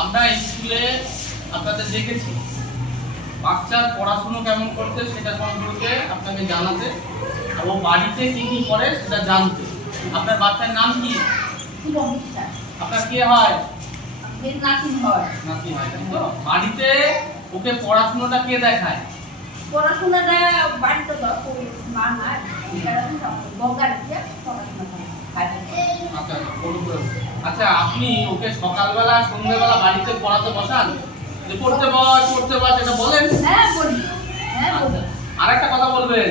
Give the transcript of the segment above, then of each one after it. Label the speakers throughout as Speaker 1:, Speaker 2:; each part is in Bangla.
Speaker 1: আমরা স্কুলে আপনাদের দেখেছি। বাচ্চার পড়াশুনো কেমন করতে সেটা সম্পর্কে আপনাকে জানাতে ও বাড়িতে কি কি করে সেটা জানতে। আপনার বাচ্চার নাম কি? আপনার কে হয়?
Speaker 2: নাতিন হয়।
Speaker 1: নাতি হয় তো? বাড়িতে ওকে পড়াশুনোটা কে দেখায়?
Speaker 2: পড়াশোনাটা বাড়িতে মা মা বঙ্গার দিয়ে পড়াশোনা করে।
Speaker 1: আচ্ছা আচ্ছা। আচ্ছা আপনি ওকে সকালবেলা সন্ধ্যেবেলা বাড়িতে পড়াতে বসান? যে পড়তে বস পড়তে বস এটা বলেন।
Speaker 2: হ্যাঁ বলি। হ্যাঁ বলি।
Speaker 1: আর একটা কথা বলবেন।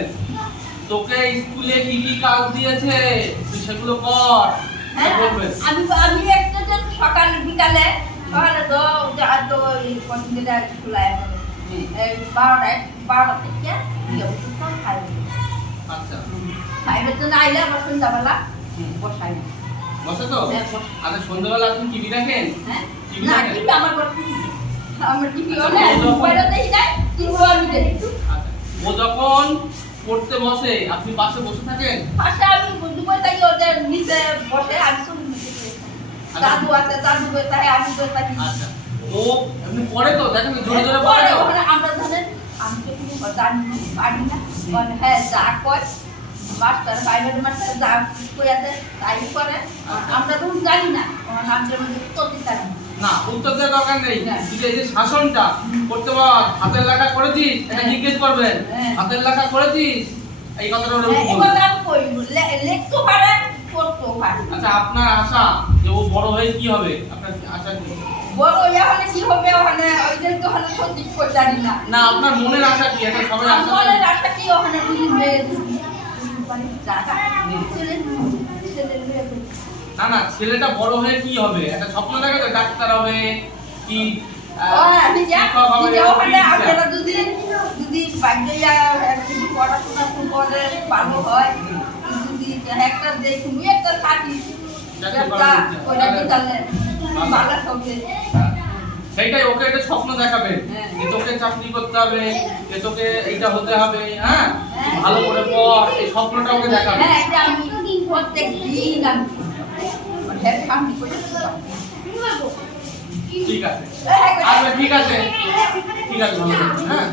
Speaker 1: তোকে স্কুলে কি কি কাজ দিয়েছে? তুই সেগুলো কর।
Speaker 2: হ্যাঁ,
Speaker 1: বলবেন।
Speaker 2: আমি আমি একটা যে সকাল বিকালে সকালে তো যা তো
Speaker 1: হুম,
Speaker 2: এই বারোটায় বারোটা থেকে
Speaker 1: আচ্ছা।
Speaker 2: খাইবে তো না আইলে আবার সন্ধ্যাবেলা বসাই।
Speaker 1: বসে তো। আচ্ছা সন্ধ্যেবেলা আপনি টিভি দেখেন?
Speaker 2: হ্যাঁ? না টিভি আমার আমার টিভি
Speaker 1: আচ্ছা,
Speaker 2: মোবাইলে টিভি আমি দেখি
Speaker 1: আচ্ছা ও যখন পড়তে বসে আপনি পাশে বসে থাকেন?
Speaker 2: পাশে আমি দুপুর থেকে ওদের নিচে বসে আমি শুনি দাদু আছে দাদু বসে থাকে আমি বসে থাকি।
Speaker 1: আচ্ছা ও এমনি পড়ে তো? দেখেন জোরে জোরে পড়ে।
Speaker 2: ওখানে আমরা ধরেন আমি তো কিছু জানি না, পারি না। হ্যাঁ যা কয়। মাস্টার মাস্টার যা কই আছে তাই করে আমরা তো জানি না মধ্যে না।
Speaker 1: উত্তর দেওয়ার দরকার নেই
Speaker 2: হ্যাঁ।
Speaker 1: তুই এই যে শাসনটা করতে পার হাতের লেখা এটা
Speaker 2: হ্যাঁ।
Speaker 1: জিজ্ঞেস করবেন
Speaker 2: হ্যাঁ।
Speaker 1: হাতের লেখা এই কথাটা ওরা।
Speaker 2: কই পারে পড়তেও পারে
Speaker 1: আচ্ছা আপনার আশা যে ও বড় হয়ে কি হবে আপনার আশা কি
Speaker 2: বড় ওখানে কি হবে ওখানে ওইদের তো ওখানে সঠিক করে জানি না
Speaker 1: না আপনার মনের আশা কি এটা সবাই আশা করে।
Speaker 2: রাস্তা কি ওখানে
Speaker 1: না না ছেলেটা বড় হয়ে কি হবে? একটা স্বপ্ন দেখে তো ডাক্তার হবে কি
Speaker 2: হয়। একটা দেখি মুই একটা থাকি হবে
Speaker 1: সেইটাই ওকে একটা স্বপ্ন দেখাবেন
Speaker 2: হ্যাঁ।
Speaker 1: যে তোকে চাকরি করতে হবে যে তোকে এইটা হতে হবে হ্যাঁ
Speaker 2: হ্যাঁ।
Speaker 1: ভালো করে পড় এই স্বপ্নটা ওকে দেখাবে।
Speaker 2: হ্যাঁ এটা আমি প্রত্যেক দিন আমি হ্যাঁ
Speaker 1: ঠিক আছে।
Speaker 2: হ্যাঁ
Speaker 1: আচ্ছা ঠিক আছে। ঠিক আছে ভালো হ্যাঁ।